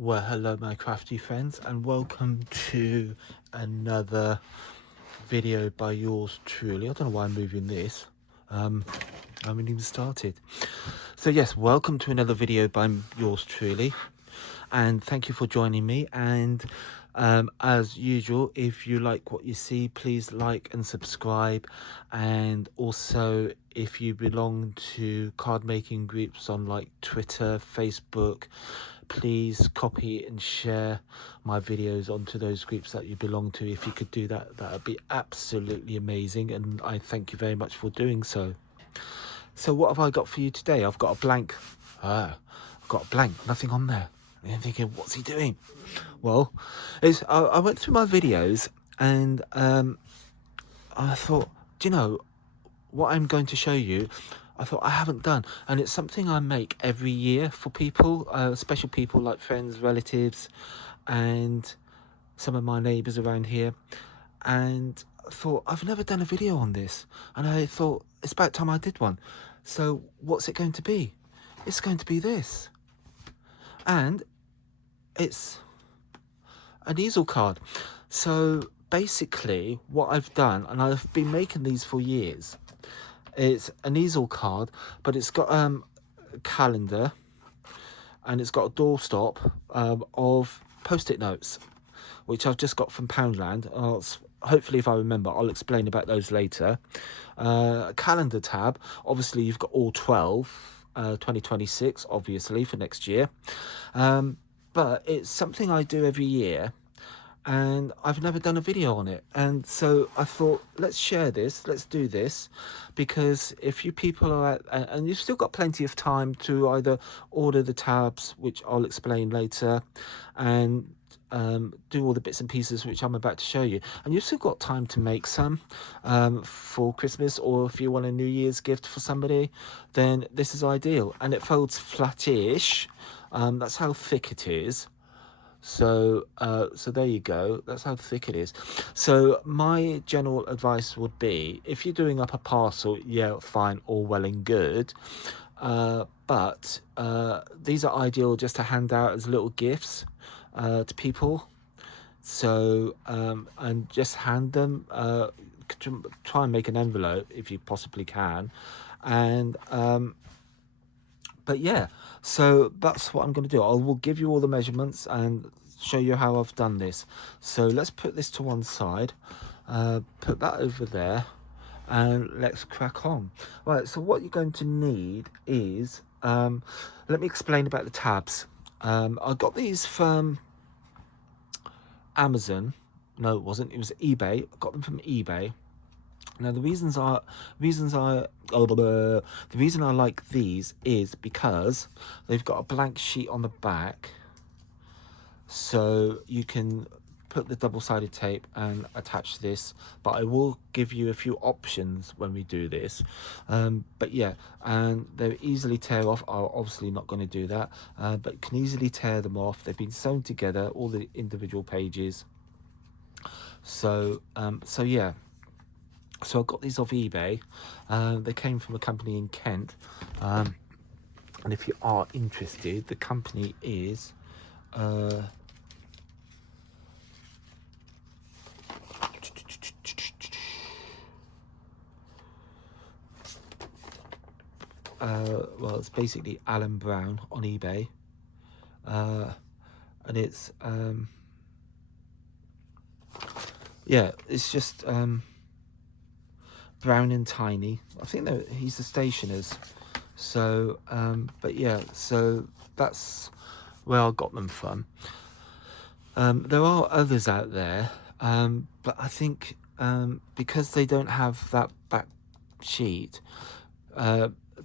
Well, hello my crafty friends, and welcome to another video by yours truly. I don't know why I'm moving this. I haven't even started. So yes, welcome to another video by yours truly, and thank you for joining me. And as usual, if you like what you see, please like and subscribe. And also, if you belong to card making groups on like Twitter, Facebook, please copy and share my videos onto those groups that you belong to. If you could do that, that would be absolutely amazing, and I thank you very much for doing so. So what have I got for you today? I've got a blank. I've got a blank, nothing on there. And I'm thinking, what's he doing? Well, I went through my videos, and I thought, do you know what I'm going to show you? I thought I haven't done, and it's something I make every year for people, special people like friends, relatives, and some of my neighbours around here. And I thought, I've never done a video on this, and I thought it's about time I did one. So what's it going to be? It's going to be this, and it's an easel card. So basically what I've done, and I've been making these for years, it's an easel card, but it's got a calendar, and it's got a doorstop of post-it notes, which I've just got from Poundland. Hopefully, if I remember, I'll explain about those later. A calendar tab, obviously you've got all 12, 2026, obviously, for next year. But it's something I do every year, and I've never done a video on it. And so I thought, let's share this, let's do this, because if you people are at, and you've still got plenty of time to either order the tabs, which I'll explain later, and do all the bits and pieces which I'm about to show you, and you've still got time to make some for Christmas, or if you want a New Year's gift for somebody, then this is ideal. And it folds flattish. That's how thick it is. So so there you go, that's how thick it is. So my general advice would be, if you're doing up a parcel, yeah, fine, all well and good, but these are ideal just to hand out as little gifts to people. So and just hand them, try and make an envelope if you possibly can. And but yeah, so that's what I'm going to do. I will give you all the measurements and show you how I've done this. So let's put this to one side, put that over there, and let's crack on. Right, so what you're going to need is, let me explain about the tabs. I got these from Amazon. No, it wasn't. It was eBay. I got them from eBay. Now the reason I like these is because they've got a blank sheet on the back, so you can put the double-sided tape and attach this, but I will give you a few options when we do this. But yeah, and they easily tear off. I'm obviously not going to do that, but can easily tear them off. They've been sewn together, all the individual pages. So so yeah, so I got these off eBay. They came from a company in Kent, and if you are interested, the company is well, it's basically Alan Brown on eBay, and it's yeah, it's just Brown and Tiny. I think that he's the stationers. So but yeah, so that's where I got them from. There are others out there, but I think because they don't have that back sheet,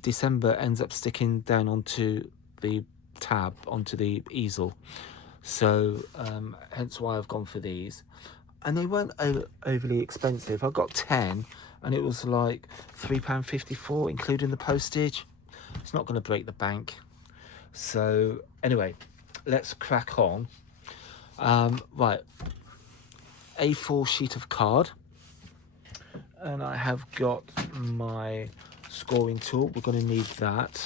December ends up sticking down onto the tab, onto the easel. So hence why I've gone for these. And they weren't overly expensive. I got 10, and it was like £3.54, including the postage. It's not going to break the bank. So anyway, let's crack on. Right, A4 sheet of card, and I have got my scoring tool. We're going to need that.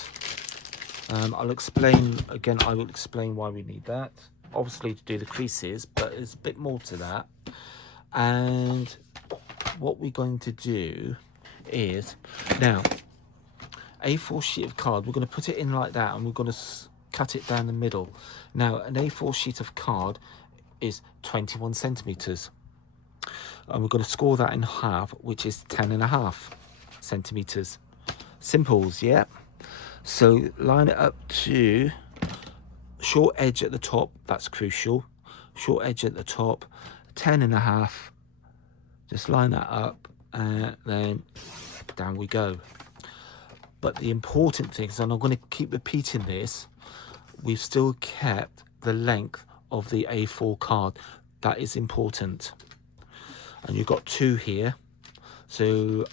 I'll explain again. I will explain why we need that. obviously to do the creases, but there's a bit more to that. And what we're going to do is, now, A4 sheet of card, we're going to put it in like that, and we're going to cut it down the middle. Now, an A4 sheet of card is 21 centimeters, and we're going to score that in half, which is 10.5 centimeters. Simples, yeah. So line it up to short edge at the top, that's crucial. Short edge at the top, 10.5. Just line that up, and then down we go. But the important thing is, and I'm going to keep repeating this, we've still kept the length of the A4 card. That is important. And you've got 2 here. So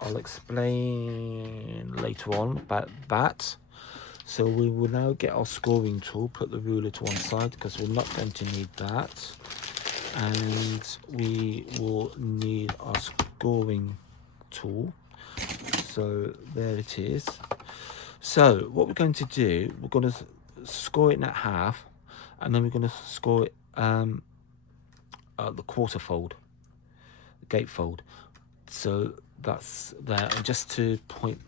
I'll explain later on about that. So we will now get our scoring tool, put the ruler to one side because we're not going to need that. And we will need our scoring tool. So there it is. So what we're going to do, we're going to score it in at half, and then we're going to score it at the quarter fold, the gate fold. So that's there. And just to point,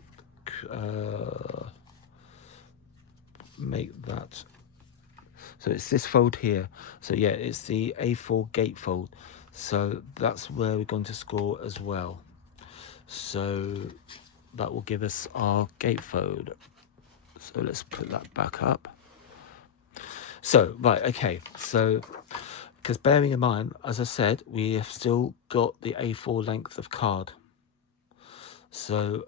make that, so it's this fold here. So yeah, it's the A4 gate fold. So that's where we're going to score as well. So that will give us our gate fold. So let's put that back up. So, right, okay. So, because bearing in mind, as I said, we have still got the A4 length of card. So,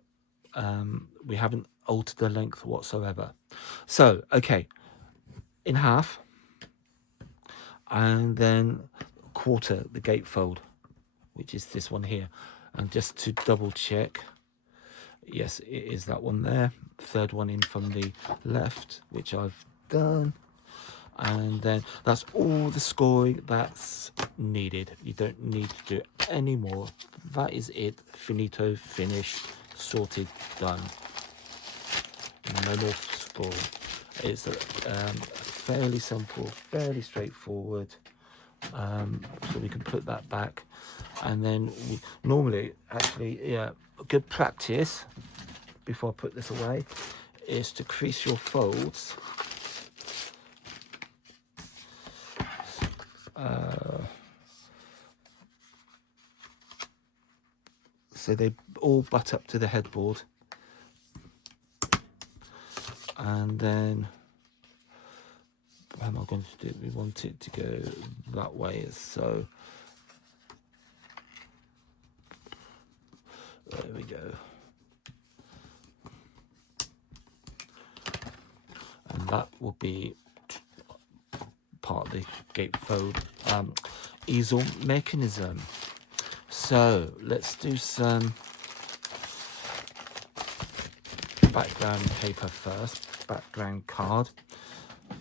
we haven't altered the length whatsoever. So, okay, in half, and then quarter the gate fold, which is this one here. And just to double check, yes, it is that one there. Third one in from the left, which I've done. And then that's all the scoring that's needed. You don't need to do any more. That is it. Finito, finished, sorted, done. No more scoring. It's fairly simple, fairly straightforward. So we can put that back. And then we normally, actually, yeah, good practice before I put this away is to crease your folds. So they all butt up to the headboard, and then what am I going to do? We want it to go that way, so there we go. And that will be part of the gatefold easel mechanism. So let's do some background paper first, background card.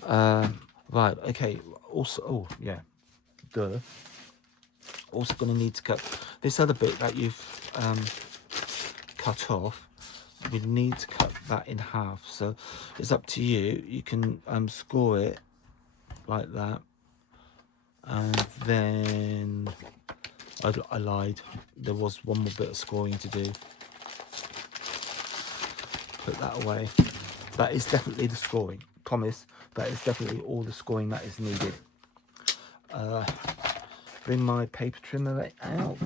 Right, okay, also, oh yeah, duh. Also going to need to cut this other bit that you've cut off. We need to cut that in half, so it's up to you. You can score it like that, and then I lied, there was one more bit of scoring to do. Put that away. That is definitely the scoring, promise. That is definitely all the scoring that is needed. Bring my paper trimmer out,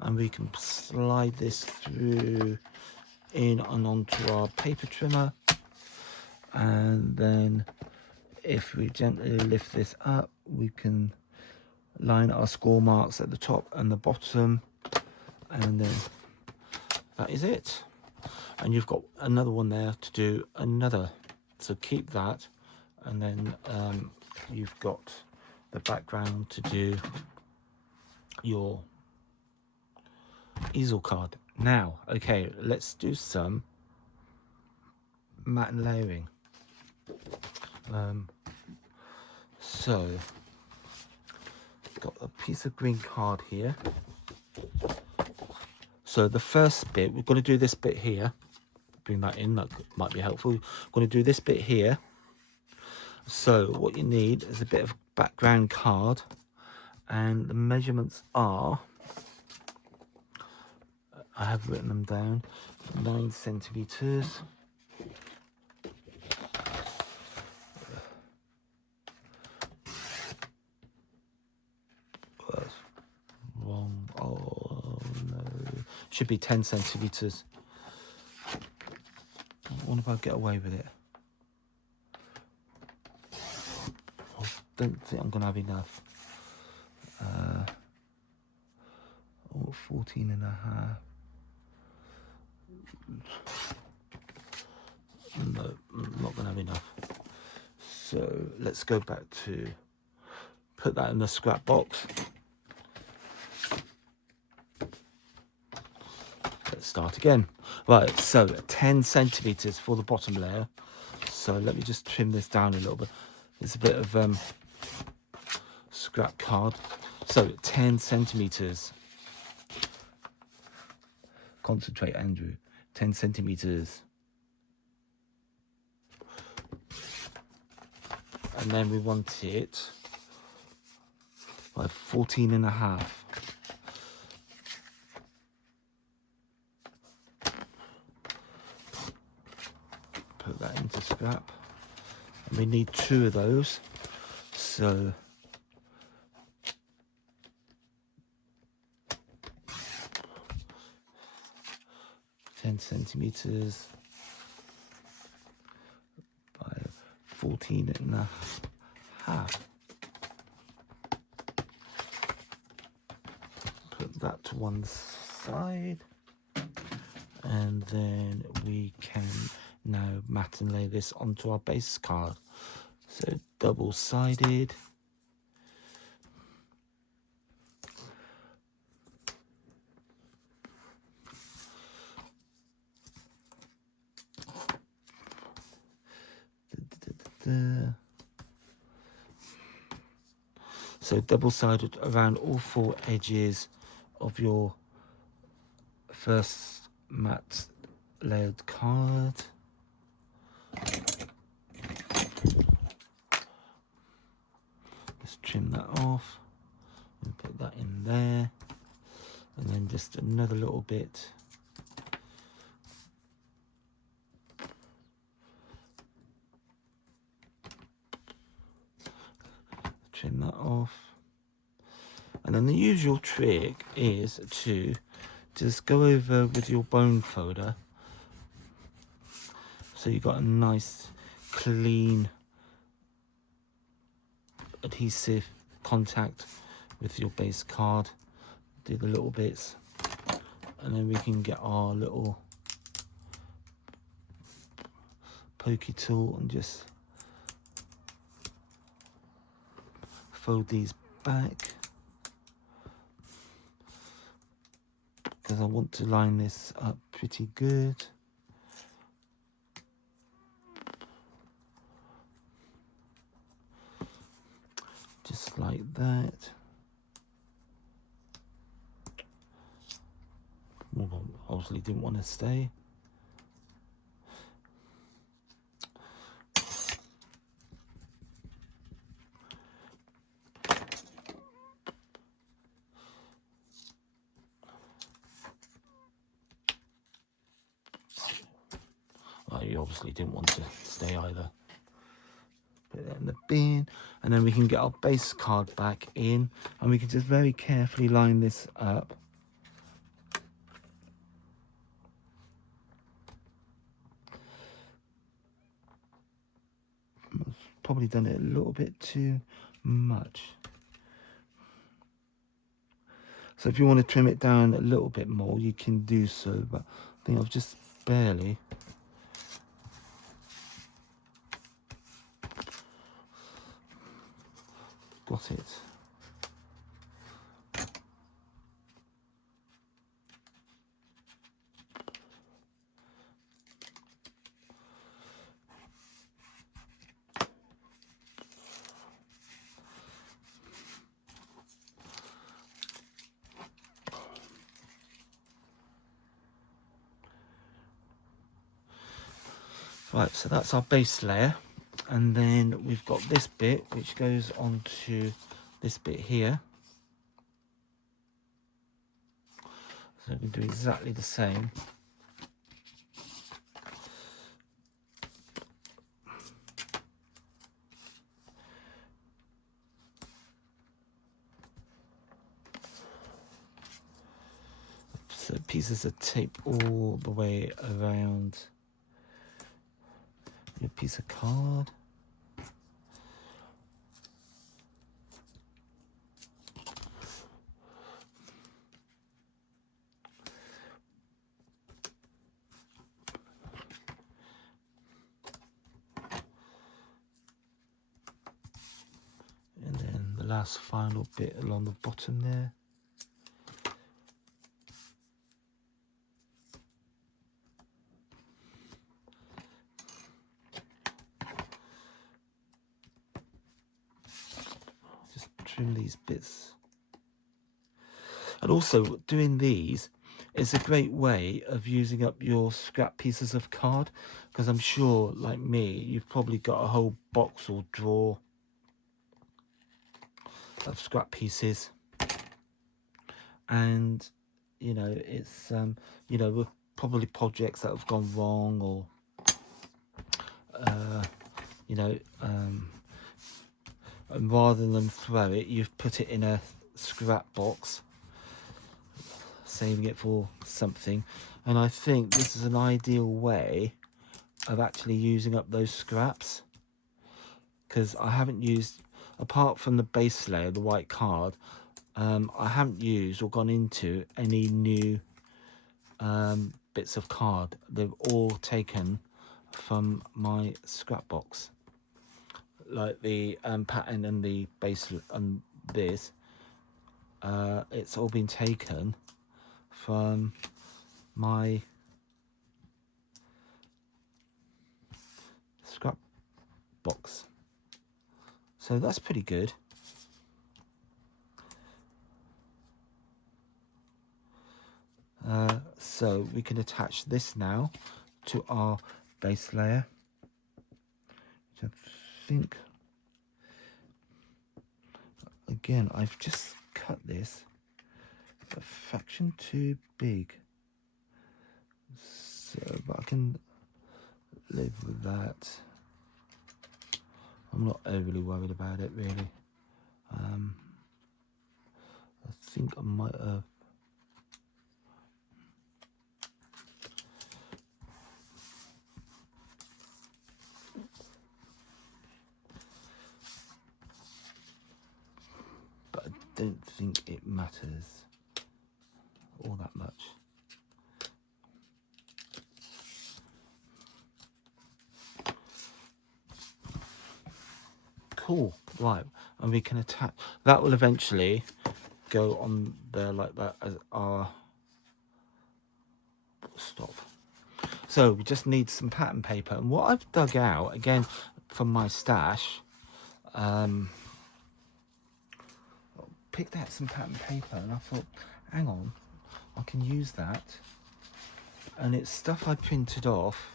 and we can slide this through in and onto our paper trimmer. And then if we gently lift this up, we can line our score marks at the top and the bottom, and then that is it. And you've got another one there to do another, so keep that. And then you've got the background to do your easel card. Now, okay, let's do some matte and layering. So got a piece of green card here. So the first bit, we're going to do this bit here. Bring that in, that might be helpful. We're going to do this bit here. So what you need is a bit of background card, and the measurements are, I have written them down, 9 centimeters. That's wrong. Oh no, should be 10 centimeters. I wonder if I'll get away with it. I don't think I'm gonna have enough. 14 and a half. No, I'm not gonna have enough. So let's go back to put that in the scrap box. Let's start again. Right, so 10 centimeters for the bottom layer. So let me just trim this down a little bit. There's a bit of scrap card. So 10 centimeters. Concentrate, Andrew. 10 centimeters. And then we want it by 14 and a half. Put that into scrap. And we need 2 of those. So ten centimeters by 14 and a half. Put that to one side, and then we can now mat and lay this onto our base card. So double-sided. So double-sided around all 4 edges of your first matte layered card. Let's trim that off and put that in there, and then just another little bit. Trim that off. And then the usual trick is to just go over with your bone folder, so you've got a nice clean adhesive contact with your base card. Do the little bits, and then we can get our little pokey tool and just fold these back, because I want to line this up pretty good. Just like that. Well, obviously didn't want to stay. Well, you obviously didn't want to stay either. Put that in the bin, and then we can get our base card back in, and we can just very carefully line this up. Probably done it a little bit too much. So if you want to trim it down a little bit more, you can do so, but I think I've just barely. Got it. Right, so that's our base layer, And then we've got this bit which goes onto this bit here. So we do exactly the same. So pieces of tape all the way around your piece of card. And then the last final bit along the bottom there. Just trim these bits. And also doing these is a great way of using up your scrap pieces of card, because I'm sure, like me, you've probably got a whole box or drawer of scrap pieces. And you know, it's you know, with probably projects that have gone wrong, or you know, and rather than throw it, you've put it in a scrap box, saving it for something. And I think this is an ideal way of actually using up those scraps, because I haven't used, apart from the base layer, the white card, I haven't used or gone into any new bits of card. They've all taken from my scrap box, like the pattern and the base and this. It's all been taken from my scrap box, so that's pretty good. So we can attach this now to our base layer, which I think, again, I've just cut this a fraction too big, so but I can live with that. I'm not overly worried about it, really. I think I might have, but I don't think it matters all that much. Cool, right, and we can attach, that will eventually go on there like that as our stop. So we just need some pattern paper, and what I've dug out again from my stash, picked out some pattern paper, and I thought, hang on, I can use that. And it's stuff I printed off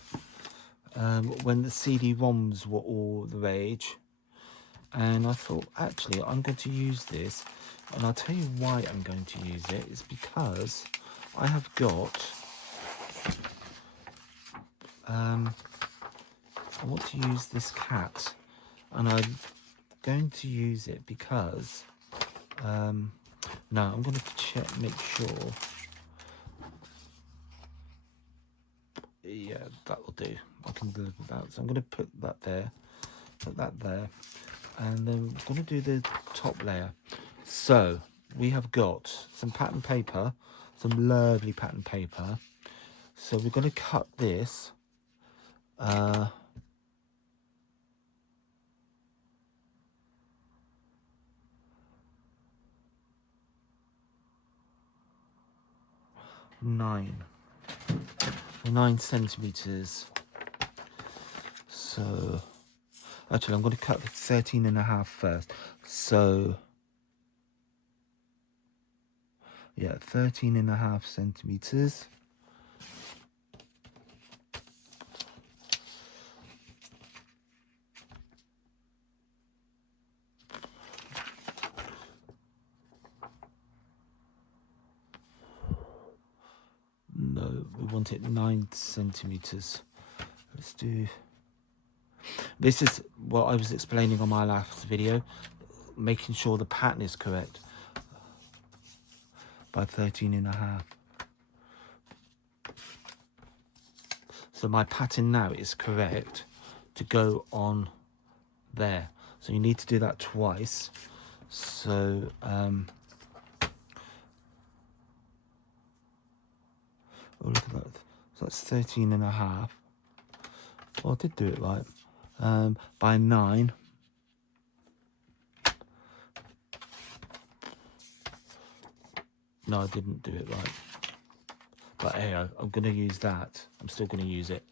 when the CD-ROMs were all the rage, and I thought, actually, I'm going to use this, and I'll tell you why I'm going to use it. It's because I have got I want to use this cat, and I'm going to use it because no, I'm going to check, make sure. Yeah, that will do. I can live with that. So I'm going to put that there, and then we're going to do the top layer. So we have got some pattern paper, some lovely pattern paper. So we're going to cut this. 9 centimeters. So actually I'm going to cut 13.5 first. So yeah, 13.5 centimeters. want it 9 centimeters. Let's do, this is what I was explaining on my last video, making sure the pattern is correct, by 13.5. So my pattern now is correct to go on there. So you need to do that twice. So oh, look at that. So that's 13.5. Well, I did do it right. By 9. No, I didn't do it right. But anyway, I'm going to use that. I'm still going to use it.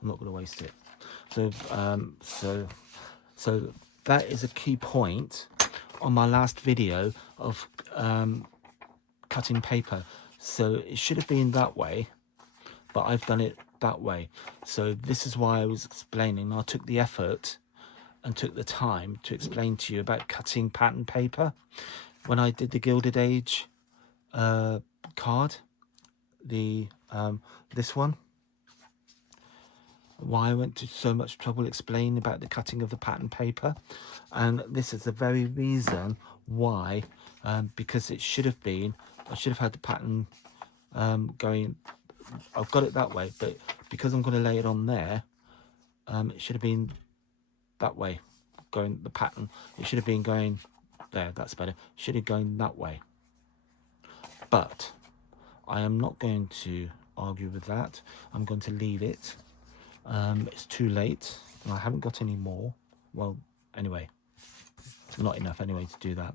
I'm not going to waste it. So, so that is a key point on my last video of cutting paper. So it should have been that way, but I've done it that way. So this is why I was explaining. I took the effort and took the time to explain to you about cutting pattern paper. When I did the Gilded Age card, the this one, why I went to so much trouble explaining about the cutting of the pattern paper, and this is the very reason why, because it should have been, I should have had the pattern going, I've got it that way, but because I'm going to lay it on there, it should have been that way, going the pattern, it should have been going there, that's better, should have gone that way. But I am not going to argue with that. I'm going to leave it. It's too late and I haven't got any more. Well, anyway, not enough anyway to do that.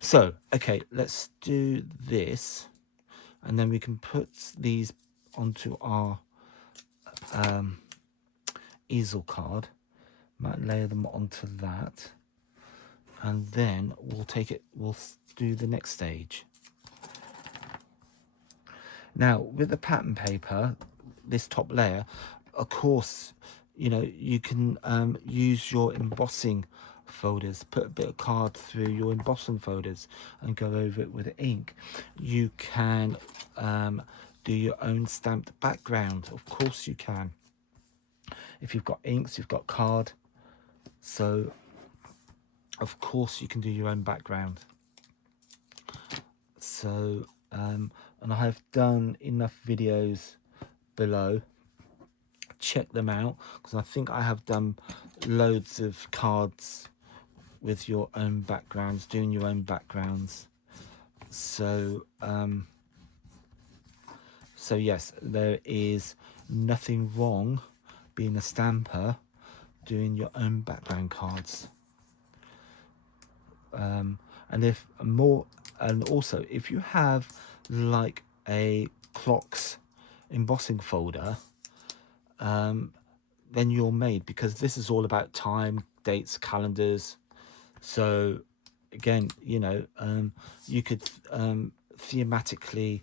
So okay, let's do this, and then we can put these onto our easel card. Might layer them onto that, and then we'll take it, we'll do the next stage. Now with the pattern paper, this top layer, of course, you know, you can use your embossing folders, put a bit of card through your embossing folders and go over it with ink. You can do your own stamped background, of course you can. If you've got inks, you've got card, so of course you can do your own background. So and I have done enough videos below, check them out, because I think I have done loads of cards with your own backgrounds, doing your own backgrounds. So so yes, there is nothing wrong being a stamper doing your own background cards. And if more, and also if you have like a clocks embossing folder, then you're made, because this is all about time, dates, calendars. So again, you know, you could thematically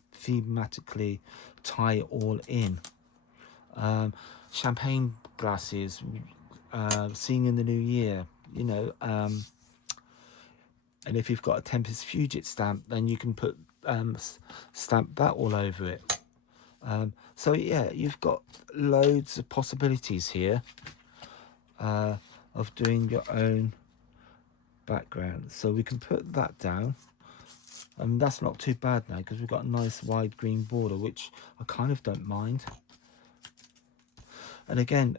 tie it all in. Champagne glasses, seeing in the new year, you know, and if you've got a Tempest Fugit stamp, then you can put stamp that all over it. So yeah, you've got loads of possibilities here of doing your own background. So we can put that down, and that's not too bad now, because we've got a nice wide green border, which I kind of don't mind. And again,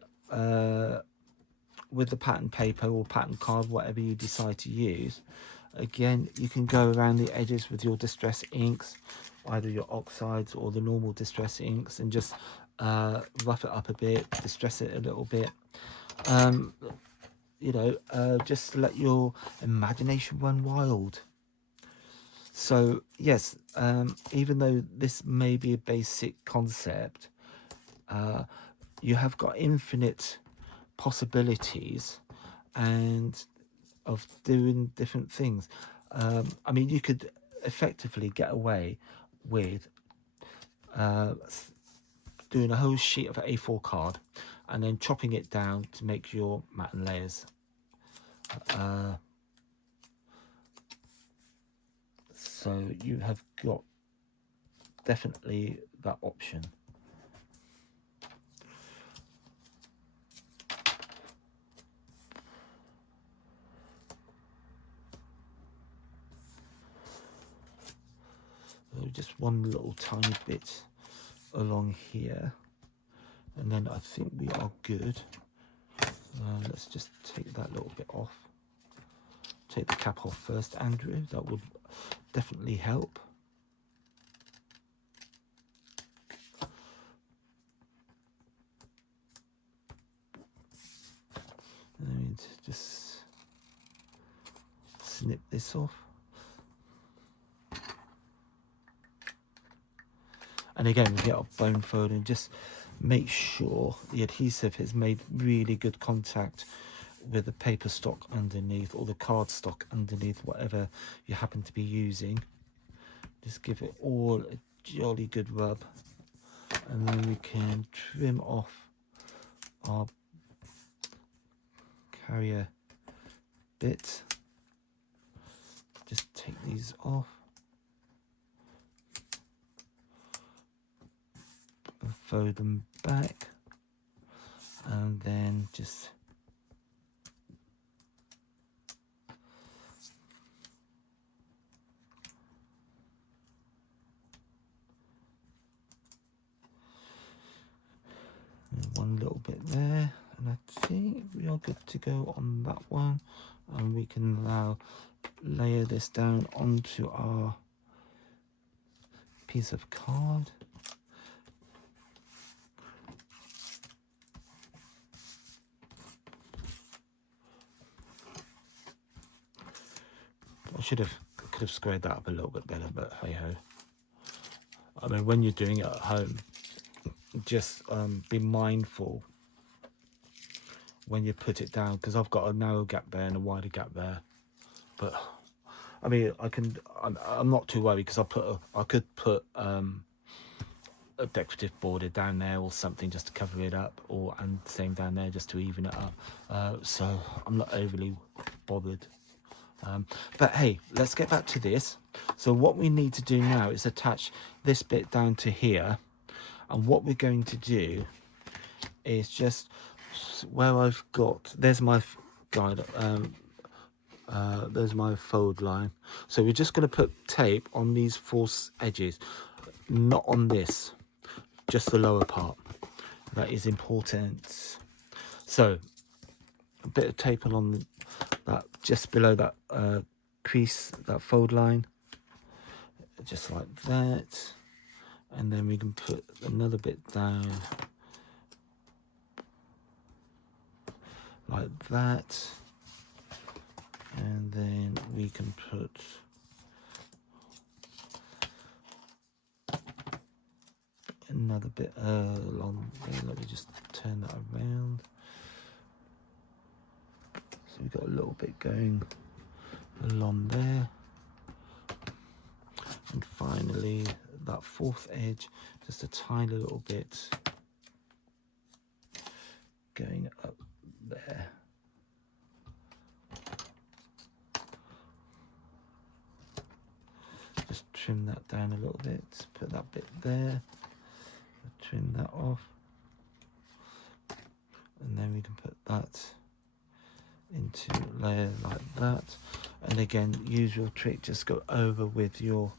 with the pattern paper or pattern card, whatever you decide to use, again, you can go around the edges with your distress inks, either your oxides or the normal distress inks, and just rough it up a bit, distress it a little bit. You know, just let your imagination run wild. So yes, even though this may be a basic concept, you have got infinite possibilities and of doing different things. I mean, you could effectively get away with doing a whole sheet of A4 card and then chopping it down to make your mat and layers. So you have got definitely that option. just one little tiny bit along here, and then I think we are good. Let's just take that little bit off. Take the cap off first, Andrew. That would definitely help. And then just snip this off. And again, we get our bone folder and just make sure the adhesive has made really good contact with the paper stock underneath, or the card stock underneath, whatever you happen to be using. Just give it all a jolly good rub, and then we can trim off our carrier bit. Just take these off and fold them back, and then just one little bit there, and I think we are good to go on that one. And we can now layer this down onto our piece of card. Could have squared that up a little bit better, but hey ho. I mean, when you're doing it at home, just be mindful when you put it down, because I've got a narrow gap there and a wider gap there. But I mean, I'm not too worried, because I could put a decorative border down there or something just to cover it up, and same down there just to even it up. So I'm not overly bothered. But hey, let's get back to this. So what we need to do now is attach this bit down to here, and what we're going to do is just where I've got, there's my guide, there's my fold line. So we're just going to put tape on these 4 edges, not on this, just the lower part. That is important. So a bit of tape along that, just below that crease, that fold line, just like that. And then we can put another bit down like that, and then we can put another bit along there. Let me just turn that around. So we've got a little bit going along there, and finally that 4th edge, just a tiny little bit going up there. Just trim that down a little bit, put that bit there, trim that off, and then we can put that into a layer like that. And again, usual trick, just go over with your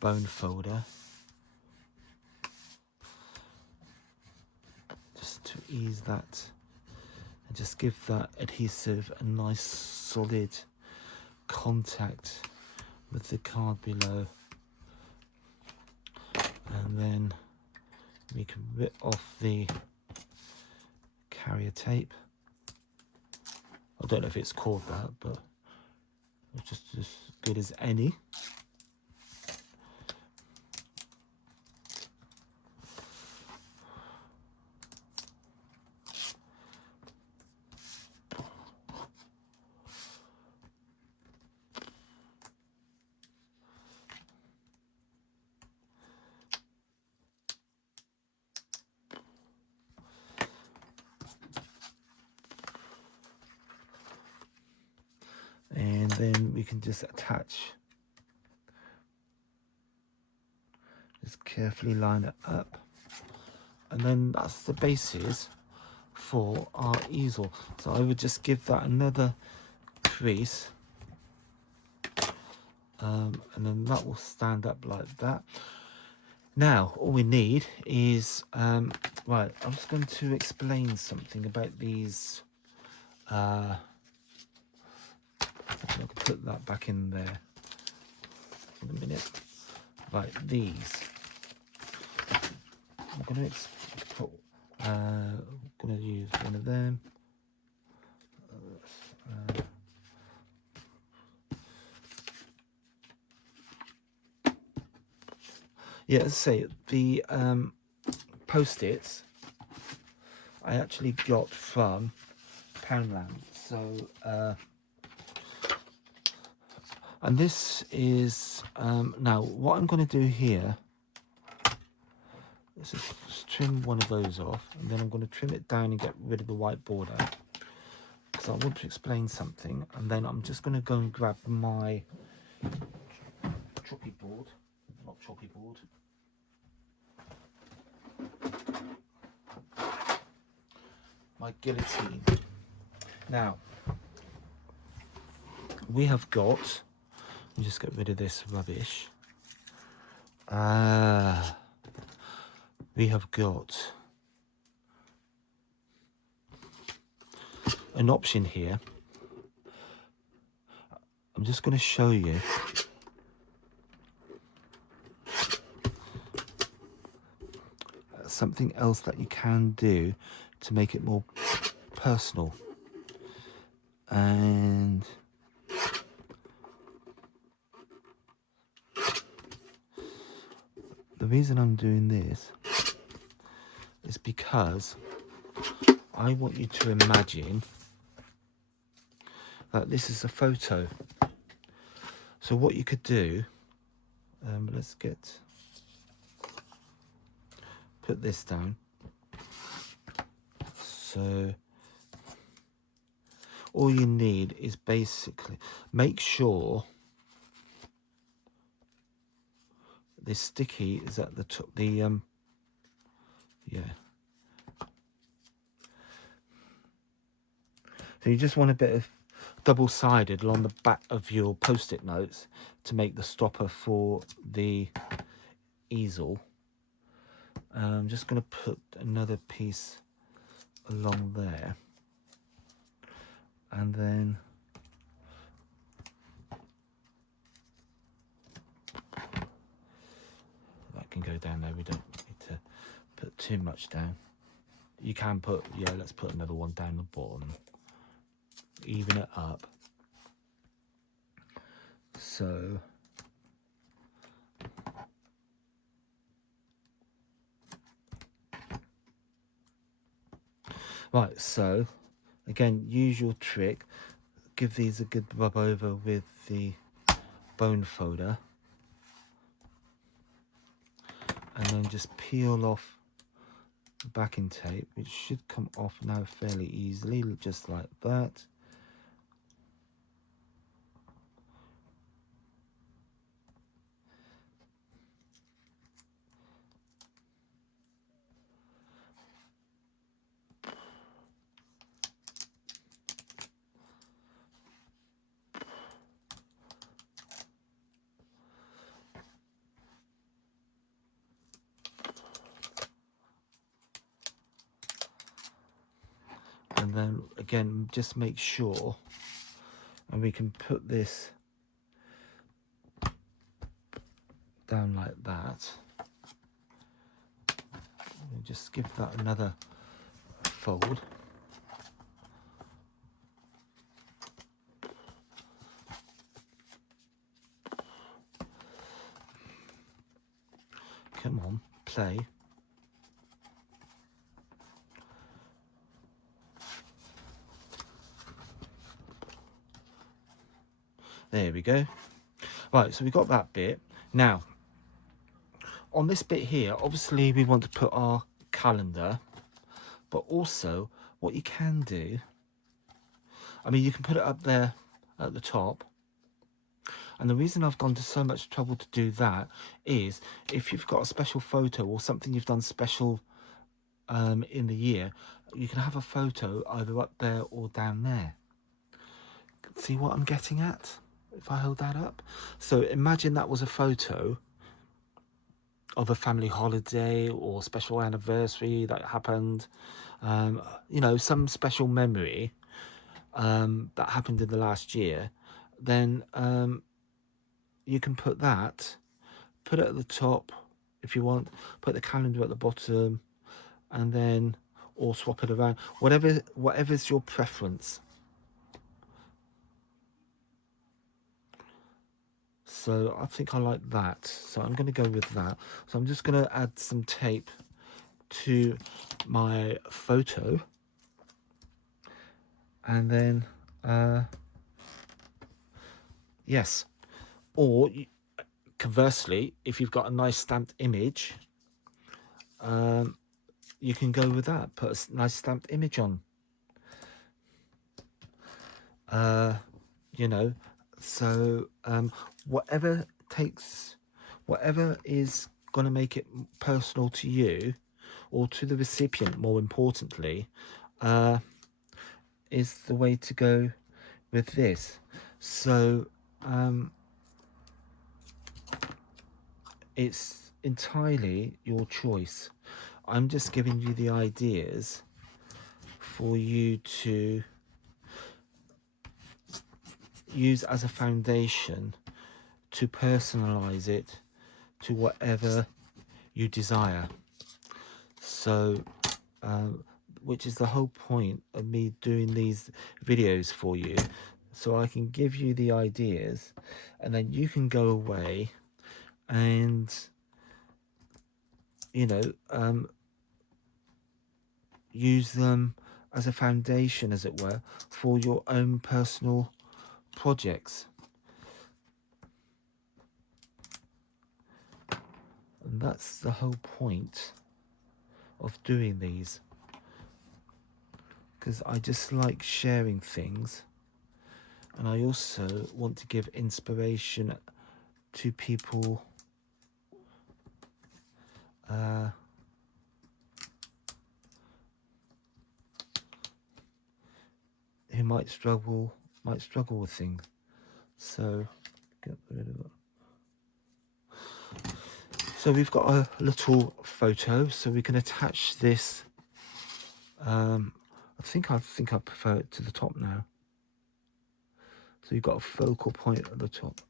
bone folder just to ease that, and just give that adhesive a nice solid contact with the card below. And then we can rip off the carrier tape. I don't know if it's called that, but it's just as good as any. And then we can just attach, just carefully line it up, and then that's the basis for our easel. So I would just give that another crease, and then that will stand up like that. Now all we need is right, I'm just going to explain something about these. I can put that back in there in a minute. Right, these I'm going to use one of them. Yeah, as I say, the post-its I actually got from Poundland. So, and this is now what I'm going to do here. Let's just trim one of those off, and then I'm going to trim it down and get rid of the white border because I want to explain something. And then I'm just going to go and grab my choppy board, not choppy board. My guillotine. Now we have got. Let me just get rid of this rubbish. We have got an option here. I'm just going to show you. Something else that you can do to make it more personal. And the reason I'm doing this is because I want you to imagine that this is a photo. So what you could do, let's put this down. So all you need is basically make sure this sticky is at the top. Yeah. So you just want a bit of double-sided along the back of your post-it notes to make the stopper for the easel. I'm just going to put another piece along there, and then that can go down there. We don't need to put too much down. You can put, yeah, let's put another one down the bottom, even it up. So right, so again, use your trick. Give these a good rub over with the bone folder, and then just peel off the backing tape, which should come off now fairly easily, just like that. And then again, just make sure, and we can put this down like that. We'll just give that another fold. Come on, play. There we go. Right, so we got that bit. Now, on this bit here, obviously we want to put our calendar, but also what you can do, I mean, you can put it up there at the top. And the reason I've gone to so much trouble to do that is if you've got a special photo or something you've done special in the year, you can have a photo either up there or down there. See what I'm getting at? if I hold that up. So imagine that was a photo of a family holiday or special anniversary that happened, you know, some special memory that happened in the last year. Then you can put it at the top if you want, put the calendar at the bottom, and then, or swap it around, whatever's your preference. So I think I like that, so I'm going to go with that. So I'm just going to add some tape to my photo, and then yes, or conversely, if you've got a nice stamped image, you can go with that, put a nice stamped image on, you know. So whatever is going to make it personal to you, or to the recipient more importantly, is the way to go with this. So it's entirely your choice. I'm just giving you the ideas for you to use as a foundation to personalize it to whatever you desire. So which is the whole point of me doing these videos for you, so I can give you the ideas, and then you can go away and, you know, use them as a foundation, as it were, for your own personal projects. And that's the whole point of doing these, because I just like sharing things, and I also want to give inspiration to people who might struggle with things. So get rid of it. So we've got a little photo, so we can attach this. I think I prefer it to the top now. So you've got a focal point at the top.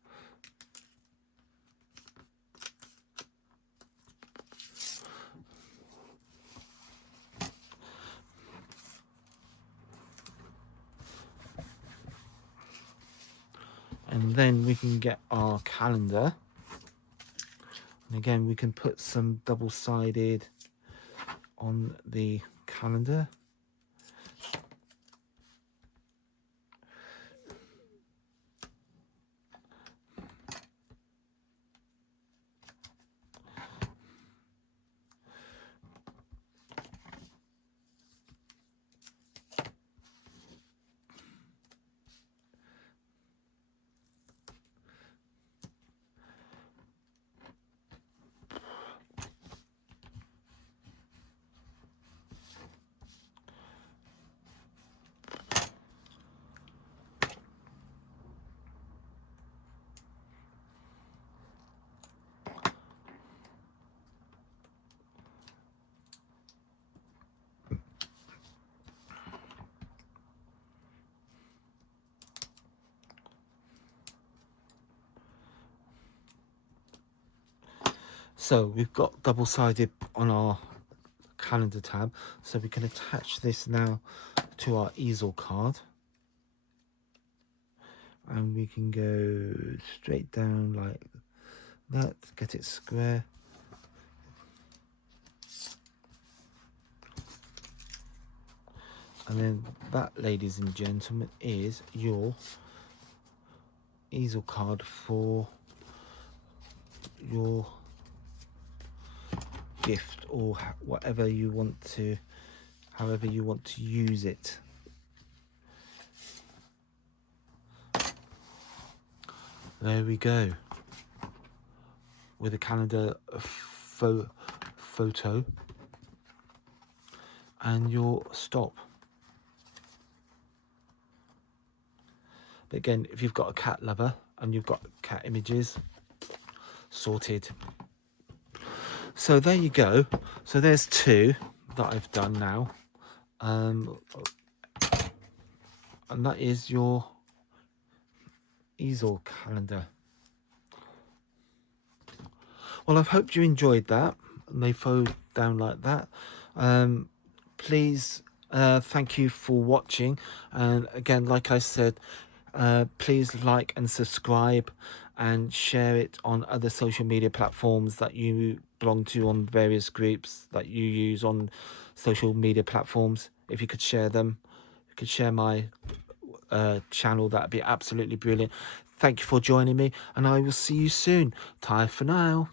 And then we can get our calendar. And again, we can put some double-sided on the calendar. So we've got double-sided on our calendar tab, so we can attach this now to our easel card, and we can go straight down like that, get it square. And then that, ladies and gentlemen, is your easel card for your gift, or whatever you want to, however you want to use it. There we go, with a calendar photo and your stop. But again, if you've got a cat lover, and you've got cat images. Sorted. So there you go. So there's 2 that I've done now. And that is your Easel calendar. Well, I hope you enjoyed that. And they fold down like that. Please, thank you for watching. And again, like I said, please like and subscribe and share it on other social media platforms that you belong to, on various groups that you use on social media platforms. If you could share them, you could share my channel, that'd be absolutely brilliant. Thank you for joining me, and I will see you soon. Bye for now.